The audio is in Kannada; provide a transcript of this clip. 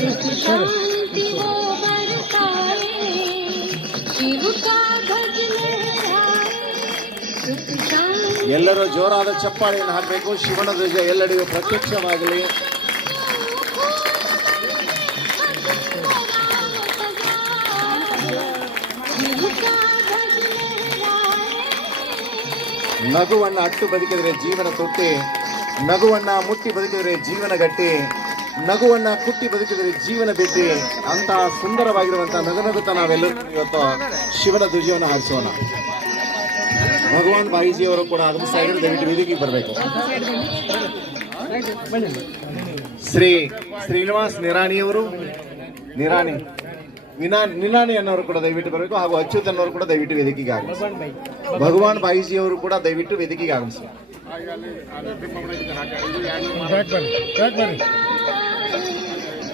शांति वो बरसाए शिव का ध्वज लहराए सुख शांति ಎಲ್ಲರೂ ಜೋರಾದ ಚಪ್ಪಾಳೆಯನ್ನು ಹಾಕಬೇಕು ಶಿವನ ಧ್ವಜ ಎಲ್ಲೆಡೆಯೂ ಪ್ರತ್ಯಕ್ಷವಾಗಲಿ शिव का ध्वज लहराए ನಗುವನ್ನ ಅಟ್ಟು ಬದುಕಿದರೆ ಜೀವನ ತುಟ್ಟಿ ನಗುವನ್ನ ಮುಟ್ಟಿ ಬದುಕಿದರೆ ಜೀವನ ಗಟ್ಟಿ ನಗುವನ್ನ ಕುಟ್ಟಿ ಬದುಕಿದರೆ ಜೀವನ ಬಿಟ್ಟಿ ಅಂತ ಸುಂದರವಾಗಿರುವಂತಹ ನಗುನಗುತ್ತ ನಾವೆಲ್ಲರೂ ಇವತ್ತು ಶಿವನ ಧ್ವಜವನ್ನು ಹಾರಿಸೋಣ. ಭಗವಾನ್ ಬಾಯಿಜಿಯವರು ಕೂಡ ಅದನ್ನು ಸೈಡ್ ದಯವಿಟ್ಟು ವೇದಿಕೆಗೆ ಬರಬೇಕು. ಶ್ರೀ ಶ್ರೀನಿವಾಸ್ ನಿರಾಣಿಯವರು ನಿರಾಣಿ ವಿನಾ ನಿನಾಣಿ ಅನ್ನೋರು ಕೂಡ ದಯವಿಟ್ಟು ಬರಬೇಕು ಹಾಗೂ ಅಚ್ಯುತ್ ಅನ್ನೋರು ಕೂಡ ದಯವಿಟ್ಟು ವೇದಿಕೆಗೆ ಆಗಮಿಸಿ. ಭಗವಾನ್ ಬಾಯಿಜಿ ಅವರು ಕೂಡ ದಯವಿಟ್ಟು ವೇದಿಕೆಗೆ ಆಗಮಿಸಿ.